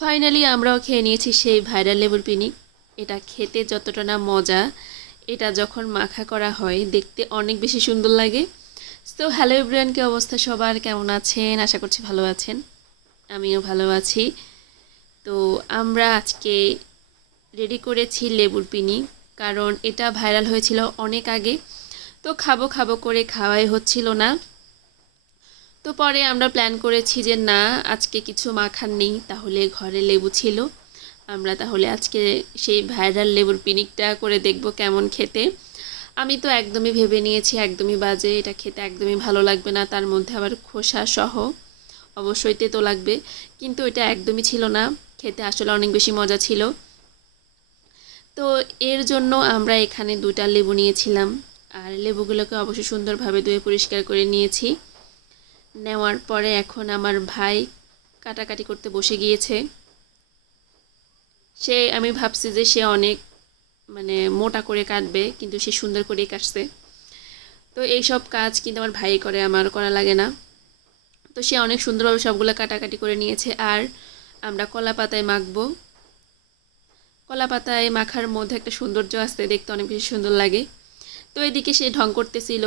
Finally আমরাও খেয়ে নিয়েছি সেই ভাইরাল লেবুর পিনিক। এটা খেতে যতটা না মজা, এটা যখন মাখা করা হয় দেখতে অনেক বেশি সুন্দর লাগে। তো হ্যালো এভরিওয়ান, কি অবস্থা সবার, কেমন আছেন? আশা করছি ভালো আছেন, আমিও ভালো আছি। তো আমরা আজকে রেডি করেছি লেবুর পিনিক, কারণ এটা ভাইরাল হয়েছিল অনেক আগে। তো খাবো খাবো করে খাওয়াই হচ্ছিল না। তো পরে আমরা প্ল্যান করেছি যে না, আজকে কিছু মাখার নেই, তাহলে ঘরে লেবু ছিল, আমরা তাহলে আজকে সেই ভাইরাল লেবুর পিনিকটা করে দেখব কেমন খেতে। আমি তো একদমই ভেবে নিয়েছি একদমই বাজে, এটা খেতে একদমই ভালো লাগবে না, তার মধ্যে আবার খোসা সহ, অবশ্যই তেতো লাগবে। কিন্তু এটা একদমই ছিল না, খেতে আসলে অনেক বেশি মজা ছিল। তো এর জন্য আমরা এখানে 2টা লেবু নিয়েছিলাম, আর লেবুগুলোকে অবশ্যই সুন্দরভাবে ধুয়ে পরিষ্কার করে নিয়েছি। নেওয়ার পরে এখন আমার ভাই কাটাকাটি করতে বসে গিয়েছে। আমি ভাবছি যে সে অনেক মোটা করে কাটবে, কিন্তু সে সুন্দর করেই কাটছে। তো এই সব কাজ কিন্তু আমার ভাই করে, আমার করা লাগে না। তো সে অনেক সুন্দরভাবে সবগুলো কাটাকাটি করে নিয়েছে। আর আমরা কলা পাতায় মাখবো। কলা পাতায় মাখার মধ্যে একটা সৌন্দর্য আসতে, দেখতে অনেক বেশি সুন্দর লাগে। তো এদিকে সে ঢং করতেছিল,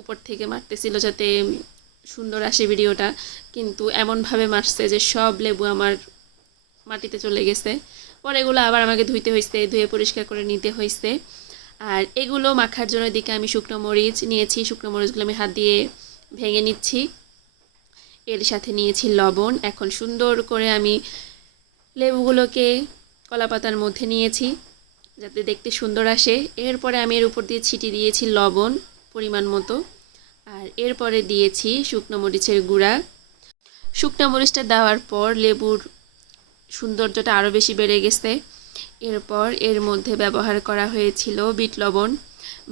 উপর থেকে মারতেছিল যাতে সুন্দর আসে ভিডিওটা, কিন্তু এমনভাবে মারছে যে সব লেবু আমার মাটিতে চলে গেছে। পরে এগুলো আবার আমাকে ধুইতে হয়েছে, ধুয়ে পরিষ্কার করে নিতে হয়েছে। আর এগুলো মাখার জন্য এদিকে আমি শুকনো মরিচ নিয়েছি, শুকনো মরিচগুলো আমি হাত দিয়ে ভেঙে নিচ্ছি। এর সাথে নিয়েছি লবণ। এখন সুন্দর করে আমি লেবুগুলোকে কলা পাতার মধ্যে নিয়েছি যাতে দেখতে সুন্দর আসে। এরপরে আমি এর উপর দিয়ে ছিটিয়ে দিয়েছি লবণ পরিমাণ মতো, আর এরপরে দিয়েছি শুকনো মরিচের গুঁড়া। শুকনো মরিচটা দেওয়ার পর লেবুর সৌন্দর্যটা আরও বেশি বেড়ে গেছে। এরপর এর মধ্যে ব্যবহার করা হয়েছিল বিট লবণ।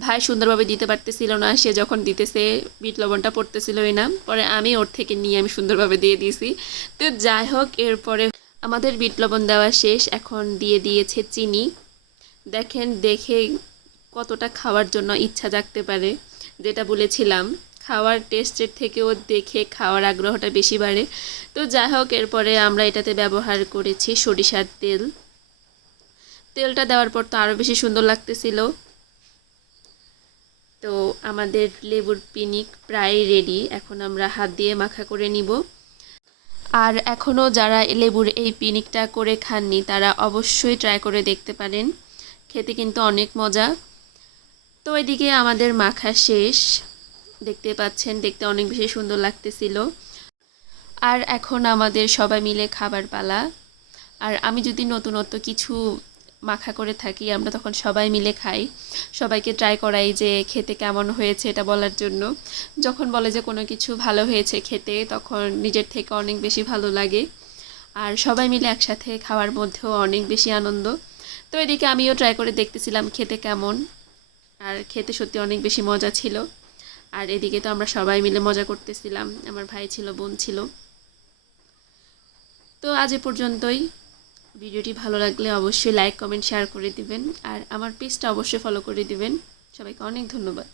ভাই সুন্দরভাবে দিতে পারতেছিল না, সে যখন দিতেছে বিট লবণটা পড়তেছিলই না, পরে আমি ওর থেকে নিয়ে আমি সুন্দরভাবে দিয়ে দিয়েছি। তো যাই হোক, এরপরে আমাদের বিট লবণ দেওয়া শেষ, এখন দিয়ে দিয়েছে চিনি। দেখেন, দেখে কতটা খাওয়ার জন্য ইচ্ছা জাগতে পারে। যেটা বলেছিলাম, খাওয়ার টেস্টের থেকেও দেখে খাওয়ার আগ্রহটা বেশি বাড়ে। তো যাই হোক, এরপরে আমরা এটাতে ব্যবহার করেছি সরিষার তেল। তেলটা দেওয়ার পর তো আরও বেশি সুন্দর লাগতেছিল। তো আমাদের লেবুর পিনিক প্রায় রেডি, এখন আমরা হাত দিয়ে মাখা করে নিব। আর এখনও যারা লেবুর এই পিনিকটা করে খাননি তারা অবশ্যই ট্রাই করে দেখতে পারেন, খেতে কিন্তু অনেক মজা। তো এদিকে আমাদের মাখা শেষ, দেখতে পাচ্ছেন, দেখতে অনেক বেশি সুন্দর লাগতেছিল। আর এখন আমাদের সবাই মিলে খাবার পালা। আর আমি যদি নতুনত্ব কিছু মাখা করে থাকি, আমরা তখন সবাই মিলে খাই, সবাইকে ট্রাই করাই যে খেতে কেমন হয়েছে এটা বলার জন্য। যখন বলে যে কোনো কিছু ভালো হয়েছে খেতে, তখন নিজের থেকে অনেক বেশি ভালো লাগে। আর সবাই মিলে একসাথে খাওয়ার মধ্যেও অনেক বেশি আনন্দ। তো এদিকে আমিও ট্রাই করে দেখতেছিলাম খেতে কেমন, আর খেতে সত্যি অনেক বেশি মজা ছিল। আর এদিকে তো আমরা সবাই মিলে মজা করতেছিলাম, আমার ভাই ছিল, বোন ছিল। তো আজ এ পর্যন্তই। ভিডিওটি ভালো লাগলে অবশ্যই লাইক, কমেন্ট, শেয়ার করে দিবেন, আর আমার পেজটা অবশ্যই ফলো করে দিবেন। সবাইকে অনেক ধন্যবাদ।